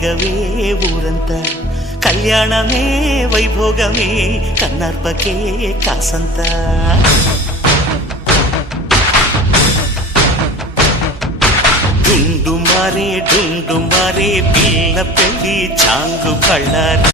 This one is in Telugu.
రేగవే ఊరంతా కళ్యాణమే వైభోగమే కన్నార్పకే కాసంత డుండు మారే పిల్ల పెళ్ళి చాంగు కళ్ళ